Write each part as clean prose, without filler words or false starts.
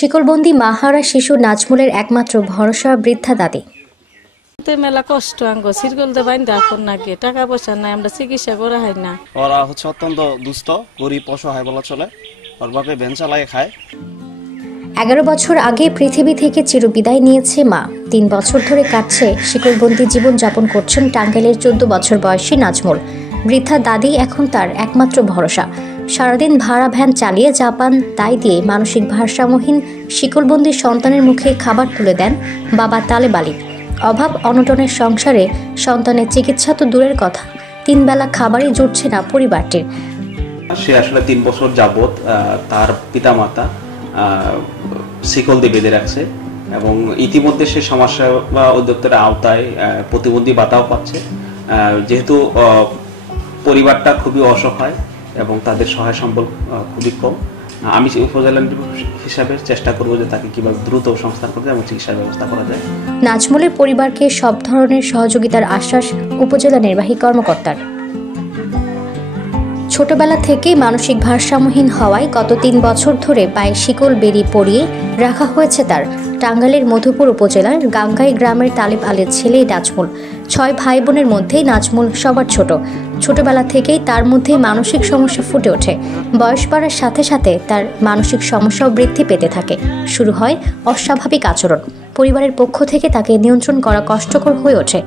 শিকলবন্দি মাহারা শিশু নাজমুলের একমাত্র ভরসা বৃদ্ধা দাদি। মেলা কষ্ট আঙ্গ সিরগলতে বাইন্দা এখন নাকি টাকা পয়সা নাই, আমরা চিকিৎসা করা হয় না। ওরা অত্যন্ত দুস্থ, গরিব, অসহায় বলা চলে। ওর বাপে ভ্যান চালায় খায়। 11 বছর আগে পৃথিবী থেকে চিরবিদায় নিয়েছে মা। 3 বছর ধরে কাটছে শিকলবন্দি জীবন যাপন করছেন টাঙ্গাইলের 14 বছর বয়সী নাজমুল। বৃদ্ধা দাদি এখন তার একমাত্র ভরসা। সারাদিন ভাড়া ভ্যান চালিয়ে জাপান তাই দিয়ে মানসিক ভারসাম্যহীন শিকলবন্দি সন্তানের মুখে খাবার তুলে দেন বাবা তালেব আলী। অভাব অনটনের সংসারে সন্তানের চিকিৎসা তো দূরের কথা, 3 বেলা খাবারই জুটছে না পরিবারটির। সে আসলে 3 বছর যাবত তার পিতামাতা শিকল দিয়ে বেঁধে রাখছে এবং ইতিমধ্যে সে সমাজসেবা অধিদপ্তরের আওতায় প্রতিবন্ধী ভাতাও পাচ্ছে। যেহেতু পরিবারটা খুবই অসহায় এবং তাদের সহায় সম্বল খুবই কম, আমি উপজেলা হিসাবে চেষ্টা করব যে তাকে কিভাবে দ্রুত সংস্থান করতে এবং চিকিৎসার ব্যবস্থা করা যায়। নাজমুলের পরিবারকে সব ধরনের সহযোগিতার আশ্বাস উপজেলা নির্বাহী কর্মকর্তার। ছোটবেলা থেকেই মানসিক ভারসাম্যহীন হওয়ায় গত 3 বছর ধরে পায়ে শিকল বেরি পরিয়ে রাখা হয়েছে তার। টাঙ্গাইলের মধুপুর উপজেলার গাঙ্গাই গ্রামের তালেব আলীর ছেলে নাজমুল। 6 ভাই বোনের মধ্যেই নাজমুল সবার ছোট। ছোটবেলা থেকেই তার মধ্যে মানসিক সমস্যা ফুটে ওঠে। বয়স বাড়ার সাথে সাথে তার মানসিক সমস্যাও বৃদ্ধি পেতে থাকে। শুরু হয় অস্বাভাবিক আচরণ। পরিবারের পক্ষ থেকে তাকে নিয়ন্ত্রণ করা কষ্টকর হয়ে ওঠে।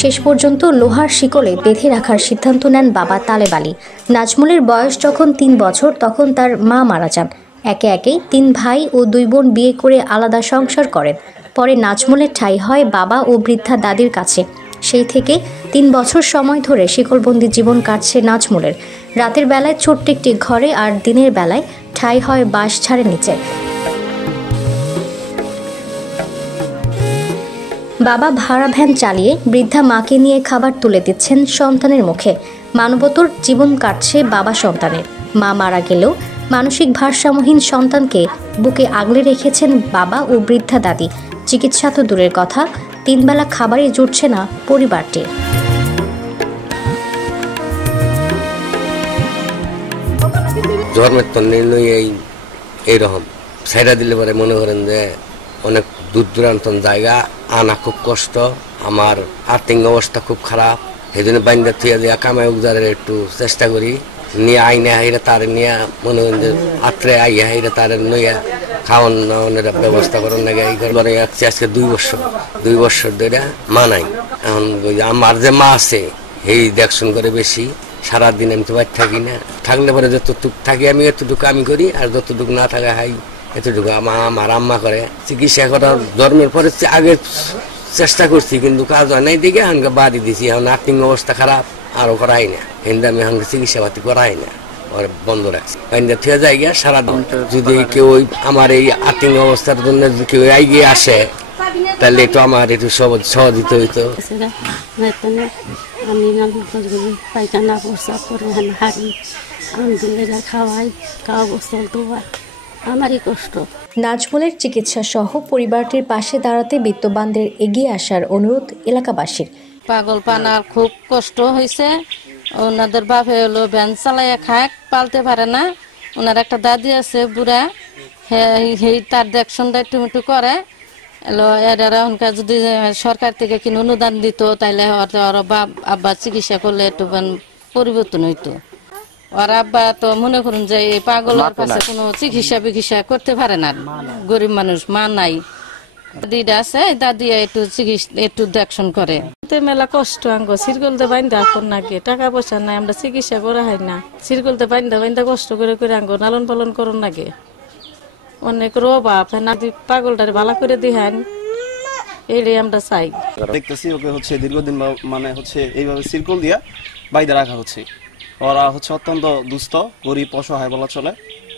শেষ পর্যন্ত লোহার শিকলে বেঁধে রাখার সিদ্ধান্ত নেন বাবা তালেব আলী। নাজমুলের বয়স যখন 3 বছর তখন তার মা মারা যান। একে একেই 3 ভাই ও 2 বোন বিয়ে করে আলাদা সংসার করেন। পরে নাজমুলের ঠাঁই হয় বাবা ও বৃদ্ধা দাদির কাছে। সেই থেকে 3 বছর সময় ধরে শিকলবন্দি জীবন কাটছে নাজমুলের। রাতের বেলায় ছোট্ট একটি ঘরে আর দিনের বেলায় ঠাঁই হয় বাঁশ ঝাড়ের নিচে। বাবা ভাড়া ভ্যান চালিয়ে বৃদ্ধা মাকে নিয়ে খাবার তুলে দিচ্ছেন সন্তানের মুখে। মানবতর জীবন কাটছে বাবা সন্তানের। মা মারা গেলেও মানসিক ভারসাম্যহীন সন্তানকে বুকে আগলে রেখেছেন বাবা ও বৃদ্ধা দাদি। চিকিৎসা তো দূরের কথা, 3 বেলা খাবারই জুটছে না পরিবারটির। জন্মের তো নির্ণয় এইরকম সাইডা দিলে পরে মনে করেন যে অনেক দূর দূরান্ত জায়গা আনা খুব কষ্ট। আমার আর্থিক অবস্থা খুব খারাপ, সেই জন্য বাইন্দা থুয়া দিয়া কামাই উজারের একটু চেষ্টা করি। নিয়ে আইনে হাইরে তার নিয়ে মনে করেন যে আত্রে আইয়া হাইরে তার নইয়া খাওয়ান নাওয়ানোর ব্যবস্থা করার লাগে। এই ঘরে আসছে আজকে 2 বছর ধরে মা নাই। এখন আমার যে মা আছে এই দেখশন করে বেশি। সারাদিন আমি তো বাইর থাকি না, থাকলে পরে যতটুকু থাকি আমি এতটুকু আমি করি, আর যতটুকু না থাকে হাই এতটুকু আমার আম্মা করে। চিকিৎসা করার জন্মের পরে আগে চেষ্টা করছি কিন্তু কাজ হয় নাই দেখে আমাকে বাড়ি দিছি। এখন আর্থিক অবস্থা খারাপ, আরো করাই না। কিন্তু আমি আমাকে চিকিৎসা পাতি করাই না, বন্ধ রাখছি। থুয়ে যাই গিয়া সারাদিন যদি কেউ আমার এই আর্থিক অবস্থার জন্য কেউ এগিয়ে আসে তাহলে একটু আমার একটু সহযোগিতা হইতো। আমি পায়খানা প্রস্রাব করে হারি, আমি খাওয়াই, খাওয়া গোসল তো আমারই কষ্ট। নাজমুলের চিকিৎসা সহ পরিবারটির পাশে দাঁড়াতে বিত্তবানদের এগিয়ে আসার অনুরোধ এলাকাবাসীর। পাগল পানার খুব কষ্ট হয়েছে। ওনাদের বাপে হলো ভ্যান চালাইয়া খায়, পালতে পারে না। ওনার একটা দাদি আছে বুড়া, তার দেখশন একটু করে। যদি সরকার থেকে কিনে অনুদান দিত তাইলে আব্বা চিকিৎসা করলে একটু পরিবর্তন হইতো। আর আব্বা তো মনে করুন যে এই পাগলের কাছে কোনো চিকিৎসা করতে পারে না, গরিব মানুষ, মা নাই। দাদিটা আছে, দাদি একটু দেখশন করে। মেলা কষ্ট আঙ্গ সিরগলতে বাইন্দা এখন নাকি টাকা পয়সা নাই, আমরা চিকিৎসা করা হয় না। সিরগলতে বাইন্দা কষ্ট করে আঙ্গ লালন পালন করুন নাকি অনেক অভাব। পাগলটারে ভালো করে দিহেন, এটাই আমরা চাই। দেখতেছি ওকে দীর্ঘদিন মানে এইভাবে সিরকল দিয়া বাইরে রাখা হচ্ছে। ওরা অত্যন্ত দুস্থ, গরিব, অসহায় বলা চলে।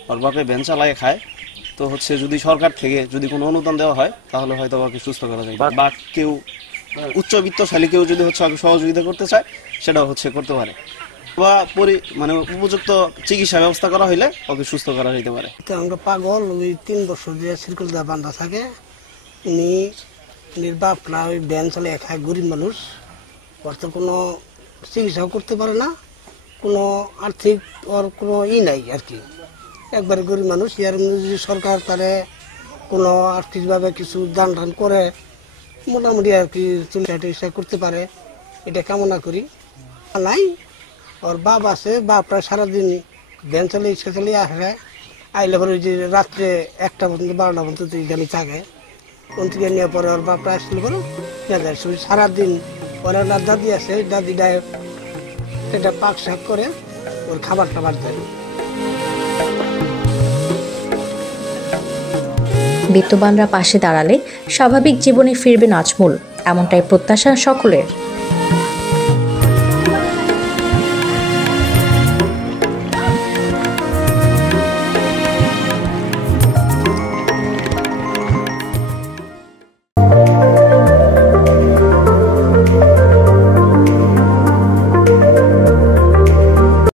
ওর বাপে ভ্যান চালায় খায়। তো যদি সরকার থেকে যদি কোনো অনুদান দেওয়া হয় তাহলে হয়তো ওকে সুস্থ করা যায়, বা কেউ উচ্চবিত্তশালী কেউ যদি সহযোগিতা করতে চায় সেটাও করতে পারে, বা মানে উপযুক্ত চিকিৎসা ব্যবস্থা করা হইলে ওকে সুস্থ করা যেতে পারে। আমরা পাগল, ওই 3 বছর ধরে সিরকল দেওয়া বান্ধা থাকে। উনি বাপ না, ওই ভ্যান চালিয়ে খায়, গরিব মানুষ। ওর তো কোনো চিকিৎসাও করতে পারে না, কোনো আর্থিক ওর কোনো নাই আর কি। একবারে গরিব মানুষ। ইয়ার যদি সরকার তারে কোনো আর্থিকভাবে কিছু দান টান করে মোটামুটি আর কি চিকিৎসা করতে পারে, এটা কামনা করি। নাই ওর বাপ আছে, বাপরা সারাদিন ভ্যান চালিয়ে রিক্সা চালিয়ে আসে, আইলে পরে যে রাত্রে 1টা পর্যন্ত 12টা পর্যন্ত এখানে থাকে। কোন থেকে নেওয়ার পরে ওর বাপরা আসলে পরে সারাদিন ওর একটা দাদি আছে, দাদিটা এটা পাক শাক করে ওর খাবার টাবার দেয়। বিত্তবানরা পাশে দাঁড়ালে স্বাভাবিক জীবনে ফিরবে নাজমুল, এমনটাই প্রত্যাশা সকলের।